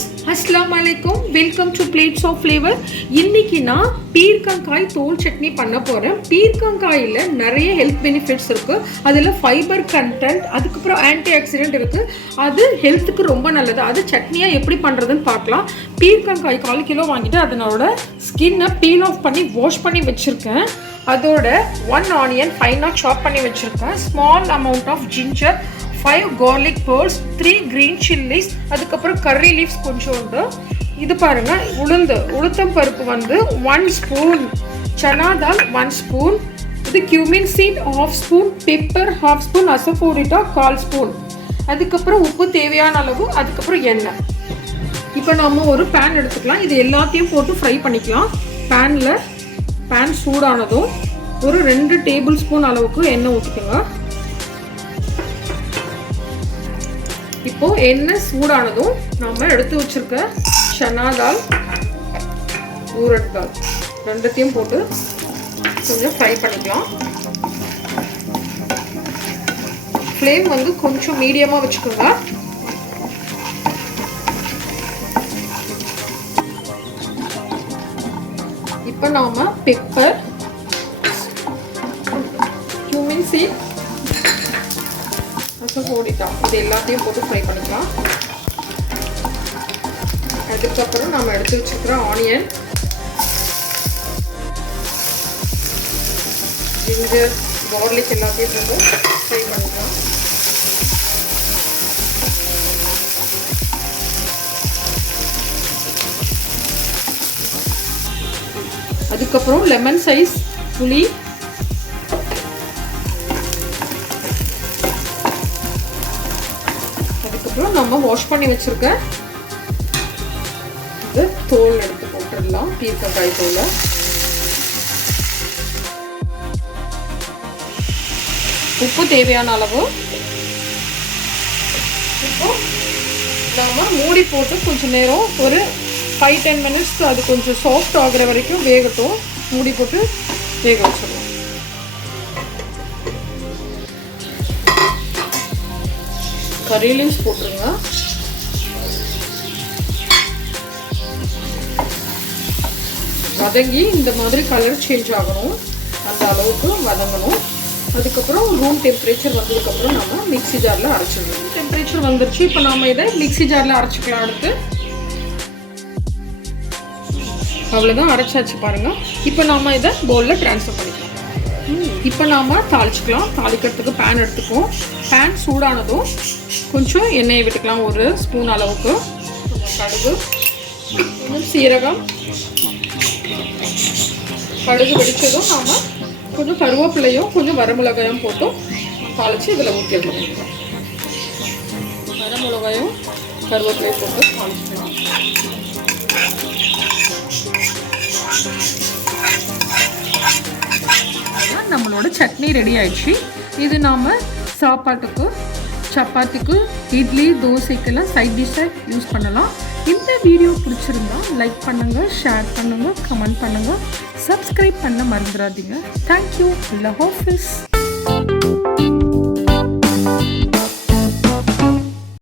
Viewers, அஸ்ஸலாமு அலைக்கும். Welcome to plates of flavour. இன்னைக்கு நான் பீர்க்கங்காய் தோல் சட்னி பண்ண போகிறேன். பீர்க்கங்காயில் நிறைய ஹெல்த் பெனிஃபிட்ஸ் இருக்குது. அதில் ஃபைபர் கண்டென்ட், அதுக்கப்புறம் ஆன்டி ஆக்சிடென்ட் இருக்குது. அது ஹெல்த்துக்கு ரொம்ப நல்லது. அது சட்னியாக எப்படி பண்ணுறதுன்னு பார்க்கலாம். பீர்க்கங்காய் 1/4 கிலோ வாங்கிட்டு அதனோட ஸ்கின்னை பீல் ஆஃப் பண்ணி வாஷ் பண்ணி வச்சுருக்கேன். அதோட 1 ஆனியன் ஃபைனாக சாப் பண்ணி வச்சுருக்கேன். Small amount of ginger, 5 garlic pearls, 3 green chilies, அதுக்கப்புறம் கர்ரி லீவ்ஸ் கொஞ்சோண்டு. இது பாருங்க, உளுத்தம் பருப்பு வந்து 1 ஸ்பூன், சனா தால் 1 ஸ்பூன், இது cumin seed 1/2 spoon, pepper 1/2 spoon, asafoetida 1/4 spoon, அதுக்கப்புறம் உப்பு தேவையான அளவு, அதுக்கப்புறம் எண்ணெய். இப்போ நம்ம ஒரு பேன் எடுத்துக்கலாம். இது எல்லாத்தையும் போட்டு ஃப்ரை பண்ணிக்கலாம். பேன் சூடானதும் ஒரு 2 டேபிள் ஸ்பூன் அளவுக்கு எண்ணெய் ஊற்றிக்கோங்க. இப்போ எண்ணெய் சூடானதும் நம்ம எடுத்து வச்சிருக்க சனா தால், ஊரட் தால் ரெண்டுத்தையும் போட்டு கொஞ்சம் ஃப்ரை பண்ணிக்கலாம். ஃப்ளேம் வந்து கொஞ்சம் மீடியமாக வச்சுக்கோங்க. இப்போ நாம பெப்பர், cumin seed, போடிட்டோம். இது எல்லாத்தையும் போட்டு ஃப்ரை பண்ணிக்கலாம். அதுக்கப்புறம் நம்ம எடுத்து வச்சுக்கிற ஆனியன், ஜிஞ்சர், கார்லிக் எல்லாத்தையும் போட்டு ஃப்ரை பண்ணிக்கலாம். அதுக்கப்புறம் லெமன் சைஸ் புளி, அதுக்கப்புறம் நம்ம வாஷ் பண்ணி வச்சிருக்க இது தோல் எடுத்து போட்டுடலாம். பீர்க்கங்காய் தோலை உப்பு தேவையான அளவு. இப்போ நம்ம மூடி போட்டு கொஞ்சம் நேரம், ஒரு 5-10 மினிட்ஸ்க்கு அது கொஞ்சம் சாஃப்ட் ஆகுற வரைக்கும் வேகட்டும். மூடி போட்டு வேக வச்சிடலாம். கர்ரி லீவ்ஸ் போட்டுருங்க. வதங்கி இந்த மாதிரி கலர் சேஞ்ச் ஆகணும், அந்த அளவுக்கு வதங்கணும். அதுக்கப்புறம் ரூம் டெம்பரேச்சர் வந்ததுக்கப்புறம் நம்ம மிக்ஸி ஜாரில் அரைச்சிடணும். டெம்பரேச்சர் வந்துருச்சு. இப்போ நம்ம இதை மிக்ஸி ஜாரில் அரைச்சிக்கலாம். அடுத்து அவ்வளோதான், அரைச்சாச்சு பாருங்கள். இப்போ நாம் இதை பவுலில் ட்ரான்ஸ்ஃபர் பண்ணிக்கலாம். இப்போ நாம் தாளிச்சிக்கலாம். தாளிக்கிறதுக்கு பேன் எடுத்துக்குவோம். பேன் சூடானதும் கொஞ்சம் எண்ணெயை விட்டுக்கலாம், 1 ஸ்பூன் அளவுக்கு. கடுகு, கொஞ்சம் சீரகம், கடுகு வெடிச்சதும் நாம் கொஞ்சம் கருவேப்பிலையும் கொஞ்சம் வரமிளகாயும் போட்டு தாளித்து இதில் ஊற்றிடலாம். வரமிளகாயும் கருவேப்பிலையும் போட்டு தாளிச்சிக்கலாம். நம்மளோட சட்னி ரெடி ஆயிடுச்சு. இது நாம் சாப்பாட்டுக்கு, சப்பாத்திக்கு, இட்லி, தோசைக்கெல்லாம் சைட் டிஷ்ஷாக யூஸ் பண்ணலாம். இந்த வீடியோ பிடிச்சிருந்தா லைக் பண்ணுங்கள், ஷேர் பண்ணுங்கள், கமெண்ட் பண்ணுங்கள், சப்ஸ்கிரைப் பண்ண மறந்துடாதீங்க. தேங்க்யூ. அல்லாஹ் ஹாஃபிஸ்.